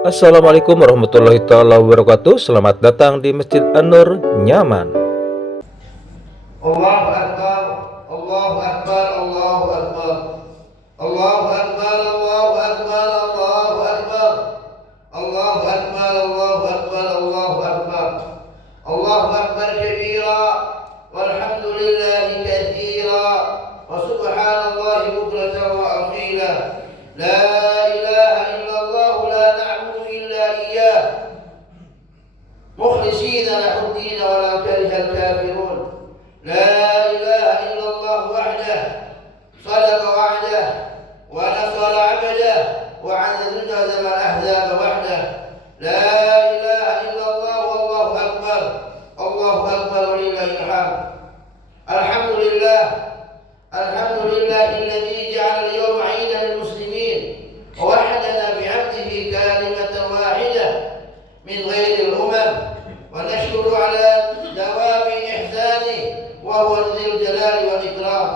Assalamualaikum warahmatullahi taala wabarakatuh. Selamat datang di Masjid An-Nur Nyaman. Allahu Akbar, Allahu Akbar, Allahu Akbar, Allahu Akbar, Allahu Akbar, Allahu Akbar, Allahu Akbar, Allahu Akbar, Allahu Akbar, Allahu Akbar kabira, walhamdulillahi katsira, wa subhanallahi bukratan wa asila. La ilaha illallah, la na'budu illa iyyah, mukhlishina lahu ad-din wa la kariha al-kafirun. لا إله إلا الله وحده صدق وعده ونصر عبده وعزم الأحزاب وحده. لا إله إلا الله والله أكبر، الله أكبر ولله الحمد. الحمد لله، الحمد لله الذي جعل اليوم عيدا للمسلمين ووحدنا بعبده كلمة واحدة من غير الأمم، ونشكر على دوام إحسانه وهو ذي الجلال والإكرام.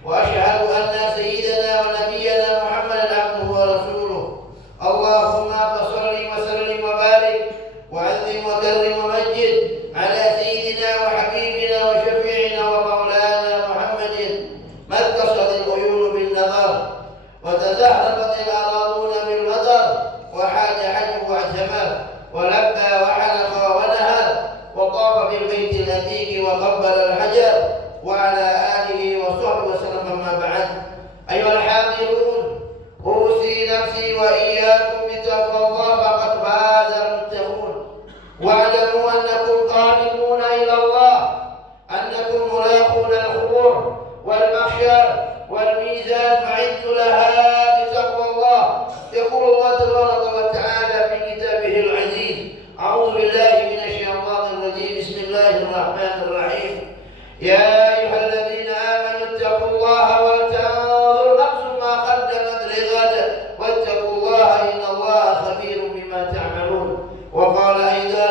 وأشهد أن سيدنا ونبينا محمدا عبده ورسوله. اللهم فصل وسلم وبارك وعظم وكرم ومجد على سيدنا وحبيبنا وشفيعنا ومولانا محمد. ما اتصلت العيون بالنظر وتزهرت الأراضون بالمطر وحاد حجه واعتمر ولبى وحلق ونهر وطاف بالبيت الأتيك وقبل الحجر وعلى آله وصحبه وسلم. أما بعد، أيها الحاضرون، أوصي نفسي وإياكم بتقوى الله فقد فاز المتقون. واعلموا أنكم قادمون إلى الله، أنكم ملاقون القبور والمحشر والميزان، فعدوا لها بتقوى الله. يقول الله تبارك وتعالى في كتابه العزيز: أعوذ بالله من الشيطان الرجيم، بسم الله الرحمن الرحيم. يا أيها الذين آمنوا اتقوا الله ولتنظر نفس ما قدمت لغد واتقوا الله إن الله خبير بما تعملون. وقال أيضا: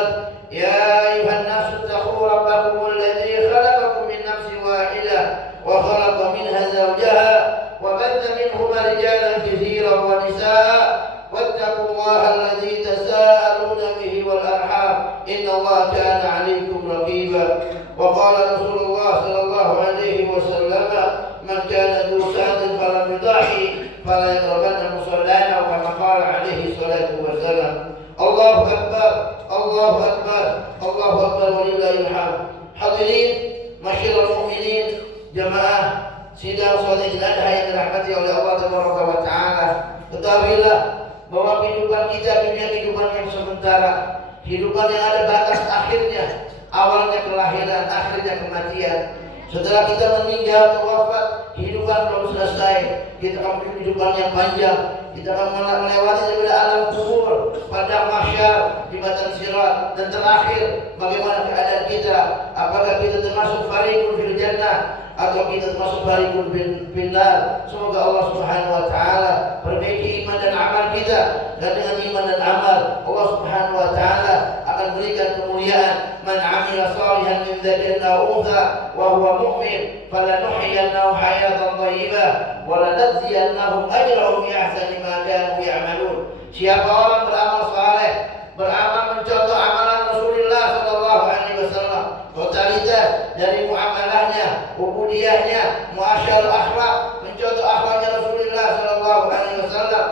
يا أيها الناس اتقوا ربكم الذي خلقكم من نفس واحدة وخلق منها زوجها وبث منهما رجالا كثيرا ونساء واتقوا الله الذي تساءلون به والأرحام إن الله كان عليكم رقيبا. وقال رسول الله صلى الله عليه وسلم: من كان ذو سعة فلم يضحي فلا يقربن مصلانا، وكما قال عليه الصلاة والسلام. الله أكبر، الله أكبر، الله أكبر ولله الحمد. Hadirin masyiral mukminin, jamaah sidang salat Idul Adha yang dirahmati oleh Allah Tabaraka wa Taala. Ketahuilah bahwa kehidupan kita dunia kehidupan yang sementara, kehidupan yang ada batas akhirnya. Awalnya kelahiran, akhirnya kematian. Setelah kita meninggal atau wafat, kehidupan belum selesai. Kita akan menuju kehidupan yang panjang. Kita akan melewati daripada alam kubur, padang mahsyar, jembatan sirat, dan terakhir bagaimana keadaan kita. Apakah kita termasuk fariqun fil jannah atau kita termasuk fariqun fil nar? Semoga Allah Subhanahu wa taala perbaiki iman dan amal kita, dan dengan iman dan amal Allah Subhanahu wa taala akan berikan kemuliaan. Man 'amila shalihan min dzakarin aw untha wa huwa mu'min falanuhyiyannahu hayatan thayyibah wa lanajziyannahum ajrahum bi ahsani ma kanu ya'malun. Siapa orang beramal saleh, beramal mencontoh amalan Rasulullah sallallahu alaihi wasallam, totalitas dari muamalahnya, ubudiyahnya, muasyarah akhlak, mencontoh akhlaknya Rasulullah sallallahu alaihi wasallam,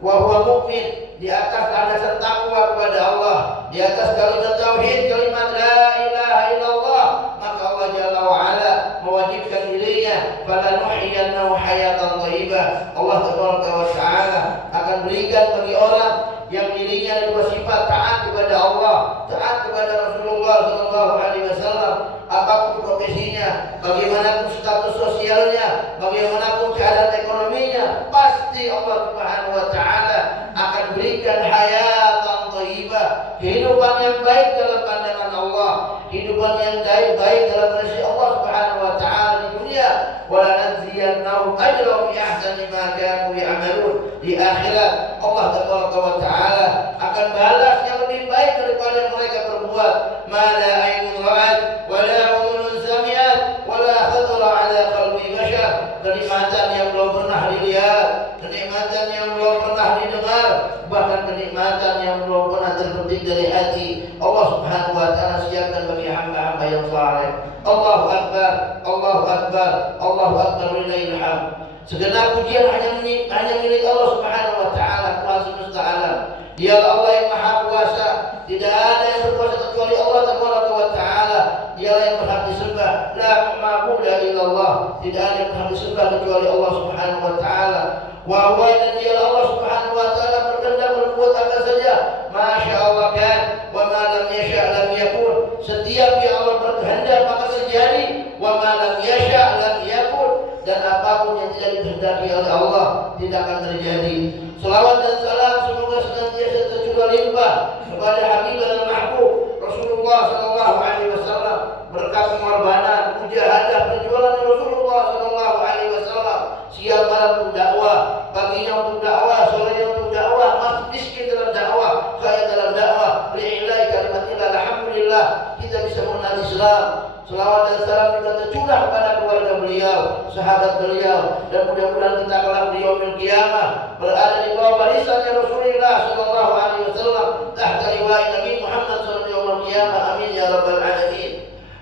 wa huwa mukmin, di atas landasan takwa kepada Allah, di atas kalimat tauhid, kalimat la ilaha illallah, maka Allah Jalla wa Ala mewajibkan dirinya pada nuhyiyannahu hayatan thayyibah. Allah Tabaraka wa Taala akan berikan bagi orang yang dirinya ada dua sifat: taat kepada Allah, taat kepada Rasulullah sallallahu alaihi wasallam. Apapun profesinya, bagaimanapun status sosialnya, bagaimanapun keadaan ekonominya, pasti Allah Subhanahu wa taala akan berikan hayatan thayyibah, kehidupan yang baik dalam pandangan Allah, kehidupan yang baik dalam rezeki Allah Subhanahu wa taala di dunia. Wala nanziyannahum ajrahum bi ahsani ma kanu ya'malun. Di akhirat Allah Tabaraka wa taala akan balas yang lebih baik daripada yang mereka perbuat. Ma la aynun ra'at wa la udhunun sami'at wa la khatara ala qalbi bashar. Kenikmatan yang belum pernah dilihat, kenikmatan yang belum pernah didengar, bahkan kenikmatan perkataan yang benar-benar terpetik dari hati. Allah Subhanahu wa taala siapkan bagi hamba-hamba yang saleh. Allahu akbar, Allahu akbar, Allahu akbar walillahil hamd. Segenap pujian hanya milik Allah Subhanahu wa taala, Tuhan semesta alam. Dialah Allah yang Maha Kuasa, tidak ada yang berkuasa kecuali Allah Tabaraka wa taala. Dialah yang berhak disembah, la ma'budu illallah, tidak ada yang berhak disembah kecuali Allah Subhanahu wa taala. Wa huwa, dan dialah Allah Subhanahu wa taala berkehendak berbuat apa saja. Masya Allah kan, wa ma lam yasha lam yakun. Setiap yang Allah berkehendak maka terjadi. Wa ma lam yasha lam yakun. Dan apapun yang tidak dikehendaki oleh Allah tidak akan terjadi. Salawat dan salam semoga senantiasa tercurah limpah kepada Habib dan Mahbub Rasulullah sallallahu alaihi wasallam, berkat pengorbanan, mujahadah, perjuangan Rasulullah sallallahu alaihi wasallam, siang malam untuk dakwah, paginya untuk dakwah, sorenya untuk dakwah, masih miskin dalam dakwah, kaya dalam dakwah, li'ilai kalimatillah. Alhamdulillah kita bisa mengenal Islam. Selawat dan salam juga tercurah kepada keluarga beliau, sahabat beliau, dan mudah-mudahan kita kelak di yaumil qiyamah berada di bawah barisannya Rasulullah sallallahu alaihi wasallam, tahta liwa'i Nabi Muhammad sallallahu alaihi wasallam. Amin ya rabbal alamin.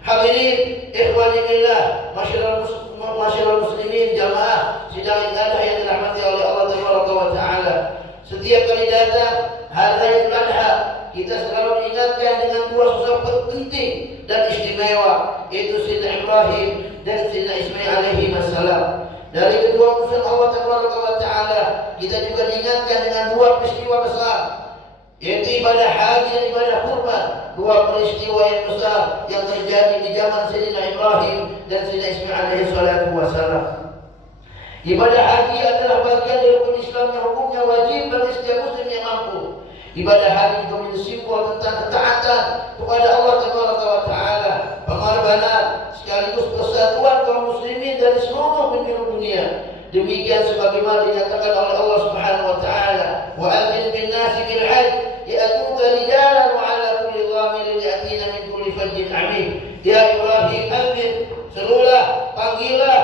Hadirin ikhwani billah, masyarul muslimin, jamaah sidang ibadah yang dirahmati oleh Allah Tabaraka wa taala. Setiap kali datang hari raya Idul Adha, kita selalu diingatkan dengan dua sosok penting dan istimewa, yaitu Sayyidina Ibrahim dan Sayyidina Ismail alaihi wassalam. Dari kedua utusan Allah Tabaraka wa taala, kita juga diingatkan dengan dua peristiwa besar, yaitu ibadah haji dan ibadah kurban. Dua peristiwa yang besar yang terjadi di zaman Sayyidina Ibrahim dan Sayyidina Ismail alaihi wassalam. Ibadah haji adalah bagian dari rukun Islam yang hukumnya wajib bagi setiap muslim yang mampu. Ibadah haji juga menjadi simbol tentang ketaatan kepada Allah Tabaraka wa taala, pengorbanan sekaligus persatuan kaum muslimin dari seluruh penjuru dunia. Demikian sebagaimana dinyatakan oleh Allah Subhanahu wa taala, wa adzin bin nasi bil hajj ya'tuka rijalan wa 'ala kulli dhamirin ya'tina min kulli fajjin 'amim. Ya Ibrahim, adzin, serulah, panggillah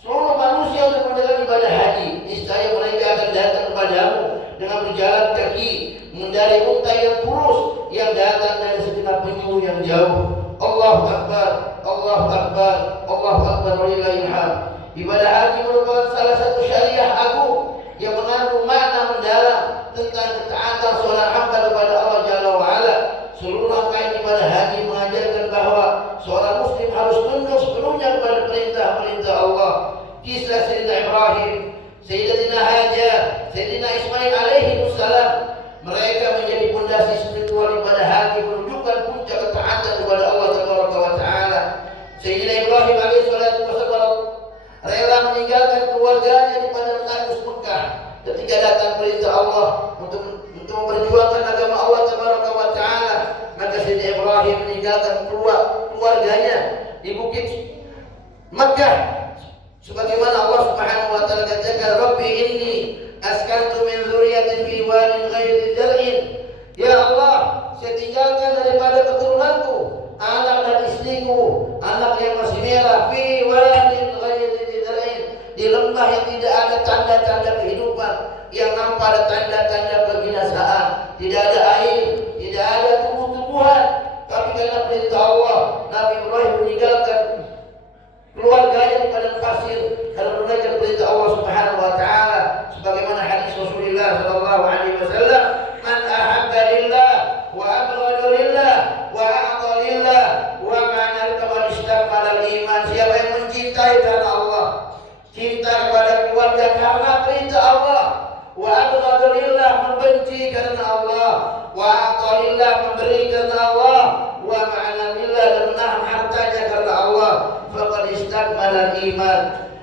seluruh manusia untuk menjalankan ibadah haji. Niscaya mereka akan datang kepadamu dengan berjalan kaki, mengendarai unta yang kurus yang datang dari segenap penjuru yang jauh. Allahu akbar, Allahu akbar, Allahu akbar walillahil hamd. Ibadah haji merupakan salah satu syariah agung yang mengandung makna mendalam tentang ketaatan seorang hamba kepada Allah Jalla wa Ala. Seluruh rangkaian ibadah haji mengajarkan bahwa seorang muslim harus tunduk sepenuhnya kepada perintah-perintah Allah. Kisah Sayyidina Ibrahim, Sayyidatina Hajar, Sayyidina Ismail alaihi wassalam, mereka menjadi pondasi spiritual ibadah haji, menunjukkan puncak ketaatan kepada Allah Tabaraka wa taala. Sayyidina Ibrahim alaihi wassalam rela meninggalkan keluarganya di padang tandus Mekah ketika datang perintah Allah untuk memperjuangkan agama Allah Tabaraka wa taala. Maka Sayyidina Ibrahim meninggalkan keluarganya di bukit Mekah. Sebagaimana Allah Subhanahu wa taala katakan, Rabbi inni askantu min dzurriyyatin fi wadin ghairi dzar'in. Ya Allah, saya tinggalkan daripada keturunanku anak dan istriku, anak yang masih merah, fi wadin ghairi dzar'in, di lembah yang tidak ada tanda-tanda kehidupan, yang nampak ada tanda-tanda kebinasaan, tidak ada air, tidak ada tumbuh-tumbuhan. Tapi karena perintah Allah, Nabi Ibrahim meninggalkan keluarganya di padang pasir karena menunaikan perintah Allah Subhanahu wa taala, sebagaimana hadis Rasulullah sallallahu alaihi wasallam, man ahabba lillah wa abghada lillah wa a'ta lillah wa ma'ana al istakmala al-iman. Siapa yang mencintai karena Allah, cinta kepada keluarga karena perintah Allah, wa abghada lillah, membenci karena Allah, wa a'ta lillah, memberi karena Allah, wa ma'ana lillah, dan menahan hartanya karena Allah, faqad istakmala iman.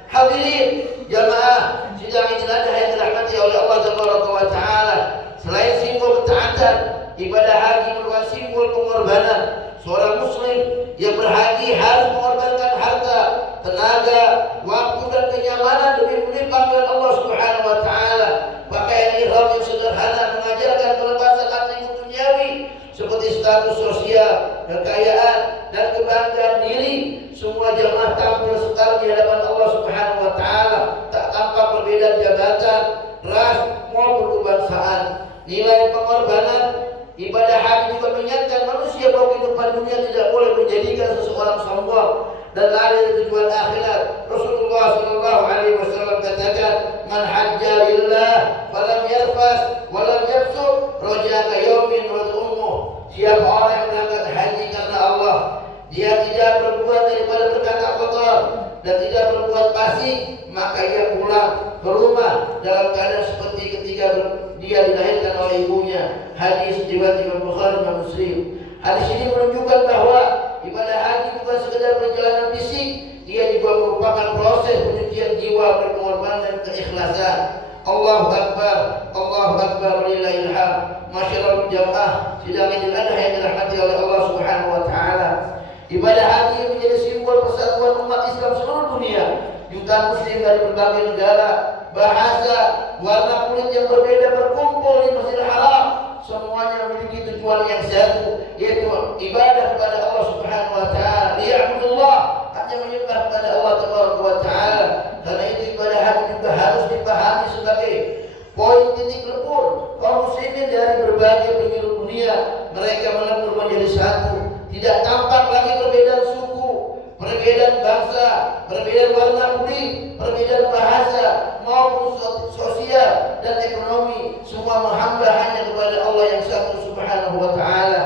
Hadirin jamaah sidang Idul Adha yang dirahmati oleh Allah Tabaraka wa taala, selain simbol ketaatan, ibadah haji merupakan simbol pengorbanan. Seorang muslim yang berhaji harus mengorbankan harta, tenaga, waktu dan kenyamanan demi memenuhi panggilan Allah Subhanahu wa taala. Pakaian ihram yang sederhana mengajarkan pelepasan atribut duniawi seperti status sosial, kekayaan, dan kebanggaan diri. Semua jamaah tampil setara di hadapan Allah Subhanahu wa taala, tak tampak perbedaan jabatan, ras maupun kebangsaan. nilai pengorbanan. Ibadah haji juga mengingatkan manusia bahwa kehidupan dunia tidak boleh menjadikan seseorang sombong dan lari dari tujuan akhirat. Rasulullah sallallahu alaihi wasallam katakan, "Man hajja lillah falam yarfas walam yafsuq raja'a ka yaumin wa ummuh." Siapa orang yang berangkat haji karena Allah, dia tidak berbuat daripada berkata kotor dan tidak berbuat fasik, maka ia pulang ke rumah dalam keadaan seperti ketika dia dilahirkan oleh ibunya. Hadis riwayat Imam Bukhari dan Muslim. Hadis ini menunjukkan bahwa ibadah haji bukan sekedar perjalanan fisik, dia juga merupakan proses penyucian jiwa berpengorbanan dan keikhlasan. Allahu Akbar, Allahu Akbar, walillahil hamd. Masyaallah jamaah sidang Idul Adha yang dirahmati oleh Allah Subhanahu wa taala. Ibadah haji menjadi simbol persatuan umat Islam seluruh dunia. Jutaan muslim dari berbagai negara, bahasa, warna kulit yang berbeda berkumpul di Masjidil Haram. Semuanya memiliki tujuan yang satu, yaitu ibadah kepada Allah Subhanahu wa taala. Liya'budullah, hanya menyembah kepada Allah Tabaraka wa taala. Karena itu ibadah haji juga harus dipahami sebagai poin titik lebur kaum muslimin dari berbagai penjuru dunia. Mereka melebur menjadi satu. Tidak tampak lagi perbedaan suku, perbedaan bangsa, perbedaan warna kulit, perbedaan bahasa maupun sosial dan ekonomi. Semua menghamba hanya kepada Allah yang satu Subhanahu wa taala.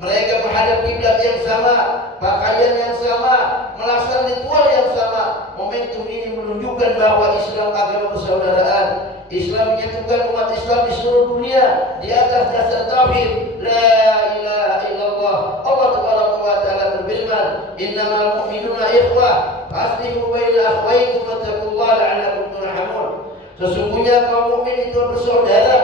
Mereka menghadap kiblat yang sama, pakaian yang sama, melaksanakan ritual yang sama. Momentum ini menunjukkan bahwa Islam agama persaudaraan. Islam menyatukan umat Islam di seluruh dunia di atas dasar tauhid la ilaha illallah. Allah Tabaraka wa taala berfirman, "Innamal mu'minuna ikhwah, faslihu baina akhwaykum wattaqullaha la'allakum turhamun." Sesungguhnya kaum mukmin itu bersaudara,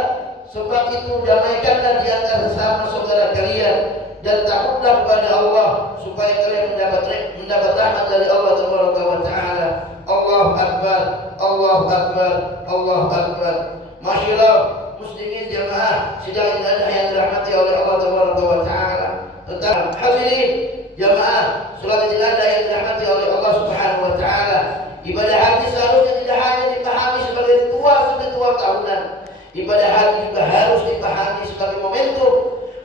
sebab itu damaikanlah di antara sesama saudara kalian dan takutlah kepada Allah supaya kalian mendapat rahmat dari Allah Tabaraka wa taala. Allahu Akbar, Allahu Akbar, Allahu Akbar. Masyaallah muslimin jamaah sidang Idul Adha yang dirahmati oleh Allah Tabaraka wa taala. Tetap hadirin jamaah salat Idul Adha yang dirahmati oleh Allah Subhanahu wa taala. Ibadah haji seharusnya tidak hanya dipahami sebagai ritual tahunan. Ibadah haji juga harus dipahami sebagai momentum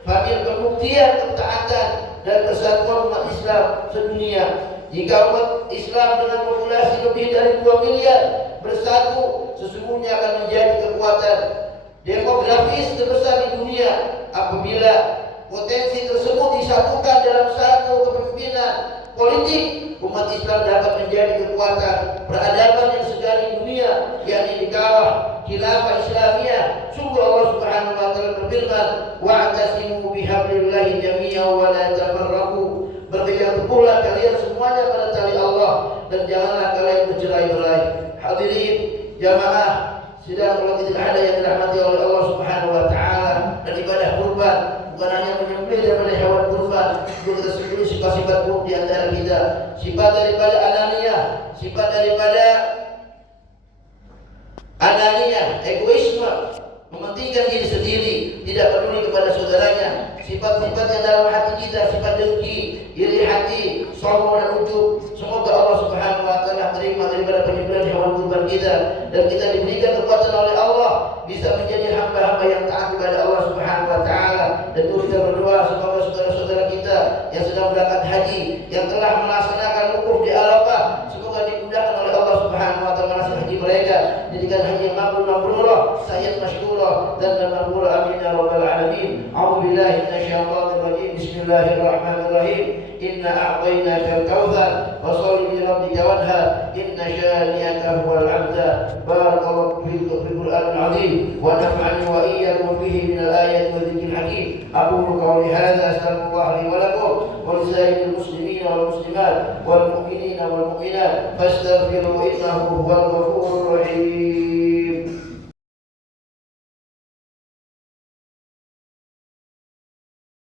bagi pembuktian ketaatan dan persatuan umat Islam sedunia. Jika umat Islam dengan populasi lebih dari 2 miliar bersatu, sesungguhnya akan menjadi kekuatan demografis terbesar di dunia. Apabila potensi tersebut disatukan dalam satu kepemimpinan politik, umat Islam dapat menjadi kekuatan peradaban yang segar di dunia, yakni di kawah khilafah Islamiyah. Sungguh Allah Subhanahu wa taala berfirman, "Wa'tasimu bihablillahi jami'an wa la tafarraqu." Berpegang teguhlah kalian semuanya pada tali Allah dan janganlah kalian bercerai-berai. Hadirin jamaah sidang salat Idul Adha yang dirahmati oleh Allah Subhanahu wa taala, dan ibadah kurban bukan hanya menyembelih daripada hewan kurban, juga tersembunyi sifat-sifat buruk di antara kita, sifat daripada anania, egoisme, mementingkan diri sendiri, tidak peduli kepada saudaranya, sifat-sifat yang dalam hati kita, sifat dengki, iri hati, sombong dan ujub. Semoga Allah Subhanahu wa taala terima daripada penyembelihan hewan kurban kita, dan kita diberikan kekuatan oleh Allah bisa menjadi hamba-hamba yang taat kepada Allah Subhanahu wa taala. Dan kita berdoa semoga saudara-saudara kita yang sedang berangkat haji, yang telah melaksanakan wukuf di Arafah, semoga dimudahkan oleh Allah Subhanahu wa taala manasik haji mereka, jadikan haji yang mabrurah, sayyid masykurah dan maghfurah, amin ya rabbal alamin. A'udzu billahi minasyaitonir rajim. Bismillahirrahmanirrahim. Inna a'tainakal kautsar fasholli li rabbika wanhar inna syani'aka huwal abtar. Barakallahu fiikum fil Qur'anil 'azim wa nafa'ani wa iyyakum bihi minal ayati wa dzikril hakim. Aqulu qawli hadza astaghfirullah li wa lakum wa lisa'iril muslimin wal muslimat wal mu'minina wal mu'minat fastaghfiruhu innahu huwal ghafurur rahim.